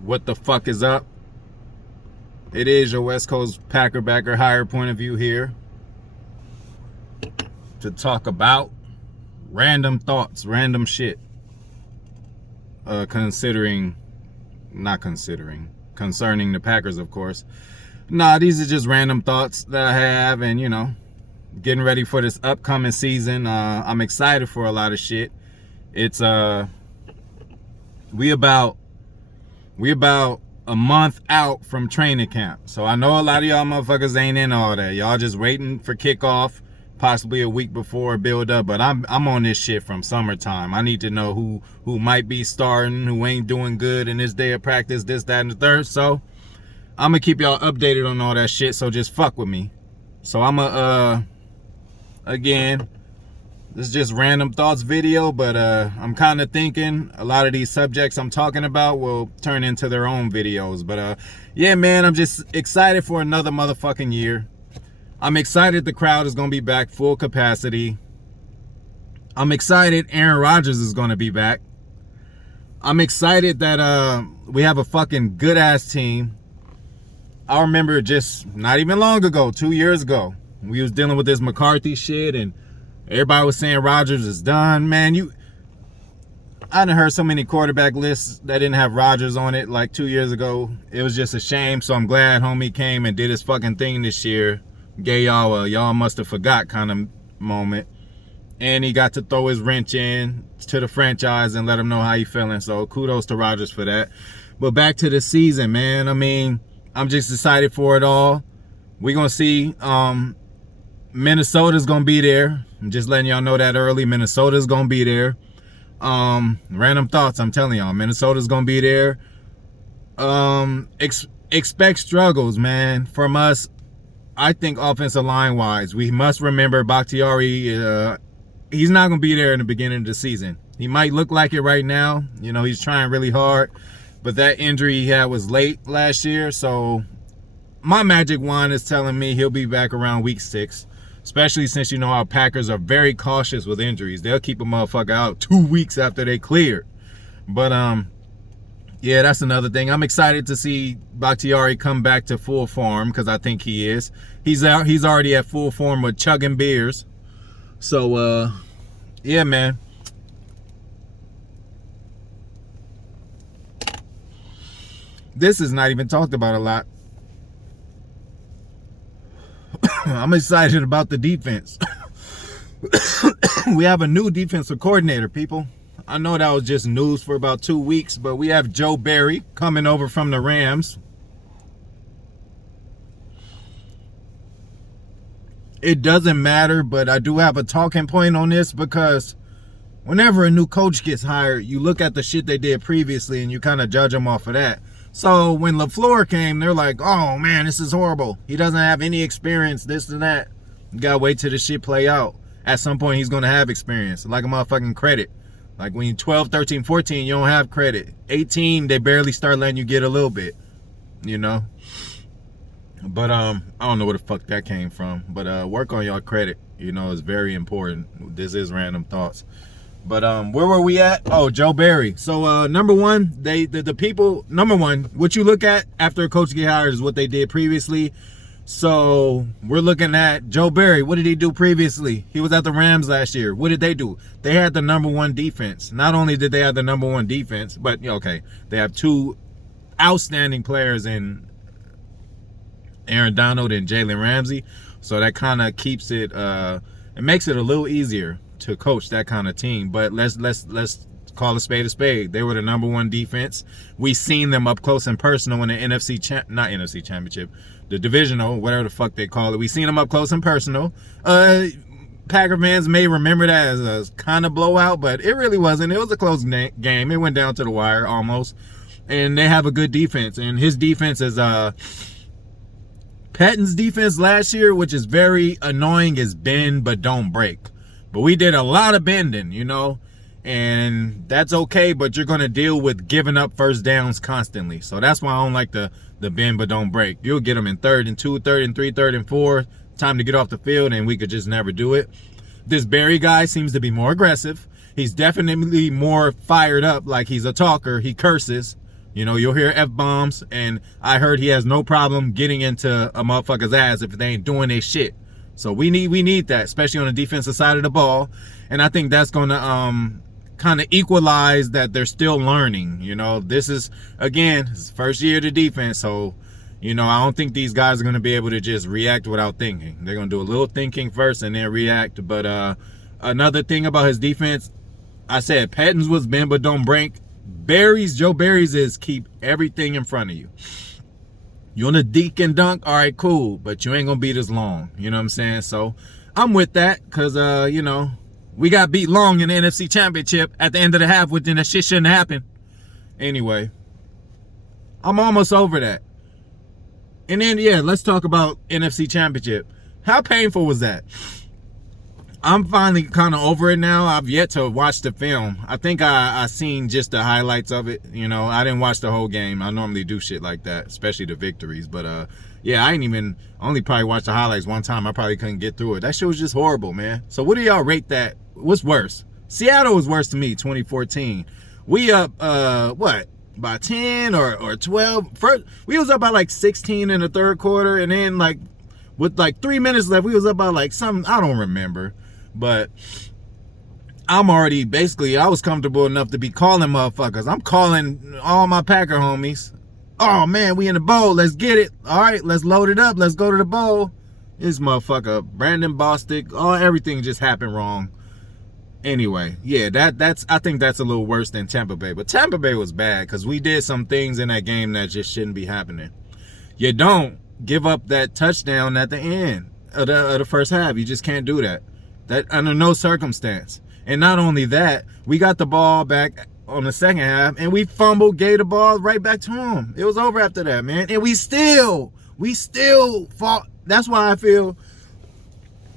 What the fuck is up? It is your West Coast Packer backer higher point of view here to talk about random thoughts, random shit. Concerning the Packers, of course. Nah, these are just random thoughts that I have, and getting ready for this upcoming season. I'm excited for a lot of shit. It's we about a month out from training camp. So I know a lot of y'all motherfuckers ain't in all that. Y'all just waiting for kickoff, possibly a week before build up. But I'm on this shit from summertime. I need to know who might be starting, who ain't doing good in this day of practice, this, that, and the third. So I'm gonna keep y'all updated on all that shit. So just fuck with me. So I'm again, this is just random thoughts video, but I'm kind of thinking a lot of these subjects I'm talking about will turn into their own videos. But yeah, man, I'm just excited for another motherfucking year. I'm excited the crowd is going to be back full capacity. I'm excited Aaron Rodgers is going to be back. I'm excited that we have a fucking good-ass team. I remember just not even long ago, 2 years ago, we was dealing with this McCarthy shit, and everybody was saying Rodgers is done. Man, I done heard so many quarterback lists that didn't have Rodgers on it like 2 years ago. It was just a shame. So I'm glad homie came and did his fucking thing this year. Gave y'all a y'all must have forgot kind of moment. And he got to throw his wrench in to the franchise and let him know how he feeling. So kudos to Rodgers for that. But back to the season, man. I mean, I'm just excited for it all. We're going to see Minnesota's going to be there. I'm just letting y'all know that early. Minnesota's going to be there. Random thoughts, I'm telling y'all. Minnesota's going to be there. Expect struggles, man, from us. I think offensive line-wise, we must remember Bakhtiari, he's not going to be there in the beginning of the season. He might look like it right now. He's trying really hard. But that injury he had was late last year. So my magic wand is telling me he'll be back around week 6. Especially since you know how Packers are very cautious with injuries. They'll keep a motherfucker out 2 weeks after they clear. But yeah, that's another thing. I'm excited to see Bakhtiari come back to full form because I think he is. He's already at full form with chugging beers. So yeah, man. This is not even talked about a lot. I'm excited about the defense. We have a new defensive coordinator, people. I know that was just news for about 2 weeks, but we have Joe Barry coming over from the Rams. It doesn't matter, but I do have a talking point on this because whenever a new coach gets hired, you look at the shit they did previously and you kind of judge them off of that. So when LaFleur came, they're like, oh man, this is horrible. He doesn't have any experience, this and that. You gotta wait till the shit play out. At some point, he's gonna have experience, like a motherfucking credit. Like when you're 12, 13, 14, you don't have credit. 18, they barely start letting you get a little bit, But I don't know where the fuck that came from. But work on your credit, is very important. This is random thoughts. But where were we at? Oh, Joe Barry. So number one, the people, number one, what you look at after a coach get hired is what they did previously. So we're looking at Joe Barry. What did he do previously? He was at the Rams last year. What did they do? They had the number one defense. Not only did they have the number one defense, but okay, they have 2 outstanding players in Aaron Donald and Jalen Ramsey. So that kind of keeps it, it makes it a little easier to coach that kind of team. But let's call a spade a spade. They were the number one defense. We seen them up close and personal in the NFC Championship, the divisional, whatever the fuck they call it. We seen them up close and personal. Packer fans may remember that as a kind of blowout, but it really wasn't. It was a close game. It went down to the wire almost. And they have a good defense. And his defense is Patton's defense last year, which is very annoying, is bend but don't break. But we did a lot of bending, and that's okay, but you're going to deal with giving up first downs constantly. So that's why I don't like the bend but don't break. You'll get them in 3rd and 2, 3rd and 3, 3rd and 4. Time to get off the field, and we could just never do it. This Barry guy seems to be more aggressive. He's definitely more fired up, like he's a talker. He curses. You know, you'll hear F-bombs, and I heard he has no problem getting into a motherfucker's ass if they ain't doing their shit. So we need that, especially on the defensive side of the ball. And I think that's going to kind of equalize that they're still learning. You know, this is, again, his first year of the defense. So, you know, I don't think these guys are going to be able to just react without thinking. They're going to do a little thinking first and then react. But another thing about his defense, I said Patton's was bend but don't break. Joe Barry's is keep everything in front of you. You want to deke and dunk? All right, cool. But you ain't going to beat us long. You know what I'm saying? So I'm with that because, you know, we got beat long in the NFC Championship at the end of the half, which then that shit shouldn't happen. Anyway, I'm almost over that. And then, yeah, let's talk about NFC Championship. How painful was that? I'm finally kind of over it now. I've yet to watch the film. I think I seen just the highlights of it. You know, I didn't watch the whole game. I normally do shit like that, especially the victories. But, yeah, I only probably watched the highlights one time. I probably couldn't get through it. That shit was just horrible, man. So what do y'all rate that? What's worse? Seattle was worse to me, 2014. We up, what? By 10 or 12. First, we was up by like 16 in the third quarter. And then, like, with like 3 minutes left, we was up by like something. I don't remember. But I'm already, basically, I was comfortable enough to be calling motherfuckers. I'm calling all my Packer homies. Oh, man, we in the bowl. Let's get it. All right, let's load it up. Let's go to the bowl. This motherfucker, Brandon Bostic, everything just happened wrong. Anyway, yeah, I think that's a little worse than Tampa Bay. But Tampa Bay was bad because we did some things in that game that just shouldn't be happening. You don't give up that touchdown at the end of the first half. You just can't do that. That under no circumstance. And not only that, we got the ball back on the second half and we gave the ball right back to him. It was over after that, man. And we still fought. That's why I feel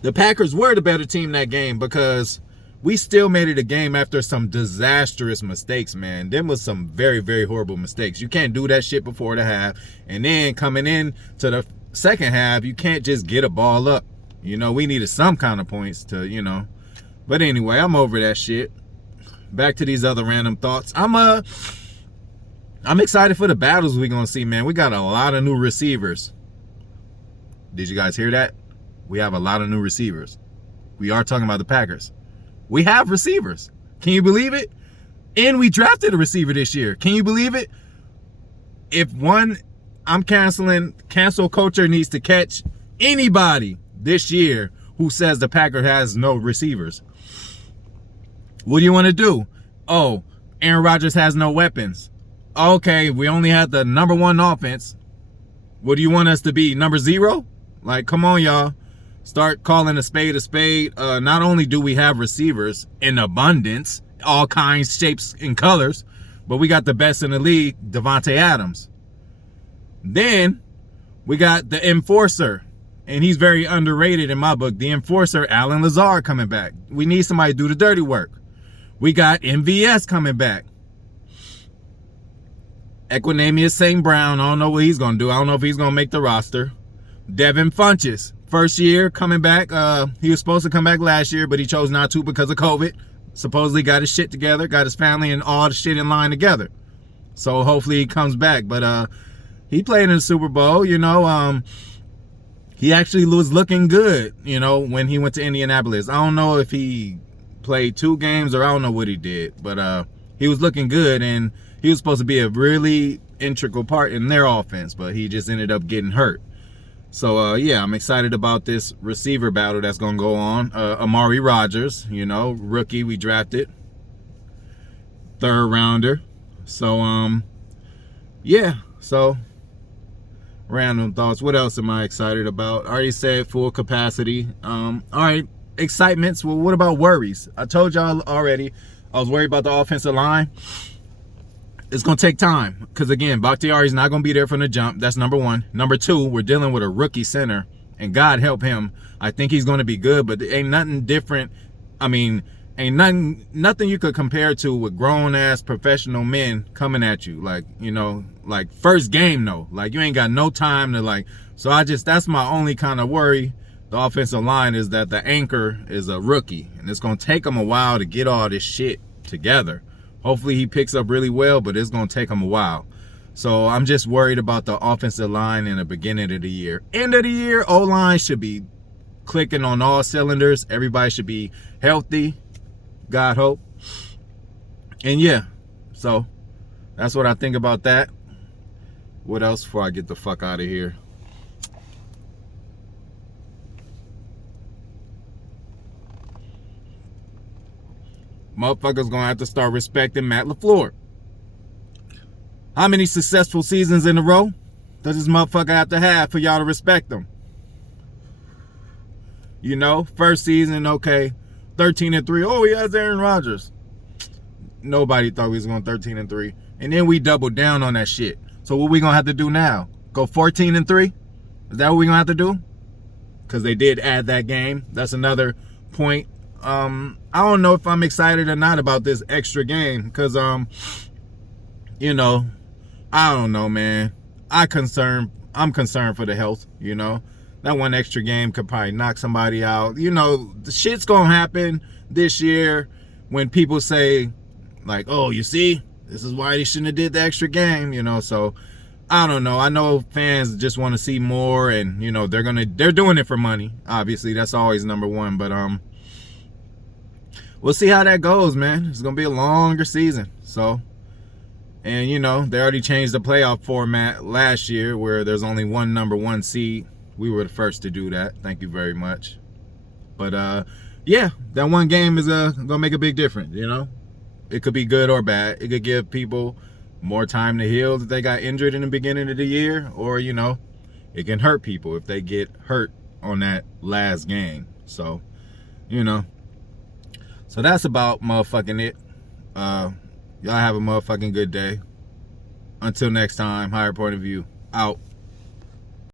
the Packers were the better team that game, because we still made it a game after some disastrous mistakes, man. Them was some very, very horrible mistakes. You can't do that shit before the half. And then coming in to the second half, you can't just get a ball up. You know, we needed some kind of points to, you know. But anyway, I'm over that shit. Back to these other random thoughts. I'm excited for the battles we're going to see, man. We got a lot of new receivers. Did you guys hear that? We have a lot of new receivers. We are talking about the Packers. We have receivers. Can you believe it? And we drafted a receiver this year. Can you believe it? Cancel culture needs to catch anybody this year who says the Packer has no receivers. What do you want to do? Oh, Aaron Rodgers has no weapons. Okay, we only had the number one offense. What do you want us to be, number 0? Like, come on, y'all. Start calling a spade a spade. Not only do we have receivers in abundance, all kinds, shapes, and colors, but we got the best in the league, Devontae Adams. Then we got the enforcer. And he's very underrated in my book. The enforcer, Alan Lazard, coming back. We need somebody to do the dirty work. We got MVS coming back. Equinemius St. Brown, I don't know what he's going to do. I don't know if he's going to make the roster. Devin Funchess, first year coming back. He was supposed to come back last year, but he chose not to because of COVID. Supposedly got his shit together, got his family and all the shit in line together. So hopefully he comes back. But he played in the Super Bowl, you know. He actually was looking good, you know, when he went to Indianapolis. I don't know if he played 2 games or I don't know what he did. But he was looking good, and he was supposed to be a really integral part in their offense. But he just ended up getting hurt. So, yeah, I'm excited about this receiver battle that's going to go on. Amari Rodgers, you know, rookie we drafted. 3rd rounder. So, yeah, so random thoughts. What else am I excited about? I already said full capacity. All right, excitements. Well, what about worries? I told y'all already I was worried about the offensive line. It's going to take time because, again, Bakhtiari's not going to be there from the jump. That's number 1. Number 2, we're dealing with a rookie center, and God help him. I think he's going to be good, but ain't nothing different. I mean, ain't nothing you could compare to with grown-ass professional men coming at you. Like, you know, like first game, though. Like, you ain't got no time to, like, so that's my only kind of worry. The offensive line is that the anchor is a rookie, and it's going to take him a while to get all this shit together. Hopefully he picks up really well, but it's going to take him a while. So I'm just worried about the offensive line in the beginning of the year. End of the year, O-line should be clicking on all cylinders. Everybody should be healthy, God hope. And yeah, so that's what I think about that. What else before I get the fuck out of here? Motherfuckers gonna have to start respecting Matt LaFleur. How many successful seasons in a row does this motherfucker have to have for y'all to respect him? You know, first season, okay, 13-3. Oh, he has Aaron Rodgers. Nobody thought we was going 13-3. And then we doubled down on that shit. So what we gonna have to do now? Go 14-3? Is that what we gonna have to do? Because they did add that game. That's another point. I don't know if I'm excited or not about this extra game. Because, you know, I don't know, man. I'm concerned for the health, you know. That one extra game could probably knock somebody out. You know, the shit's gonna happen this year when people say, like, oh, you see, this is why they shouldn't have did the extra game, you know. So I don't know. I know fans just want to see more, and you know, they're doing it for money. Obviously, that's always number one. But we'll see how that goes, man. It's gonna be a longer season. So, and you know, they already changed the playoff format last year where there's only one number one seed. We were the first to do that. Thank you very much. But yeah, that one game is gonna make a big difference, you know. It could be good or bad. It could give people more time to heal if they got injured in the beginning of the year, or you know, it can hurt people if they get hurt on that last game. So, you know, so that's about motherfucking it. Y'all have a motherfucking good day. Until next time, Higher Point of View out.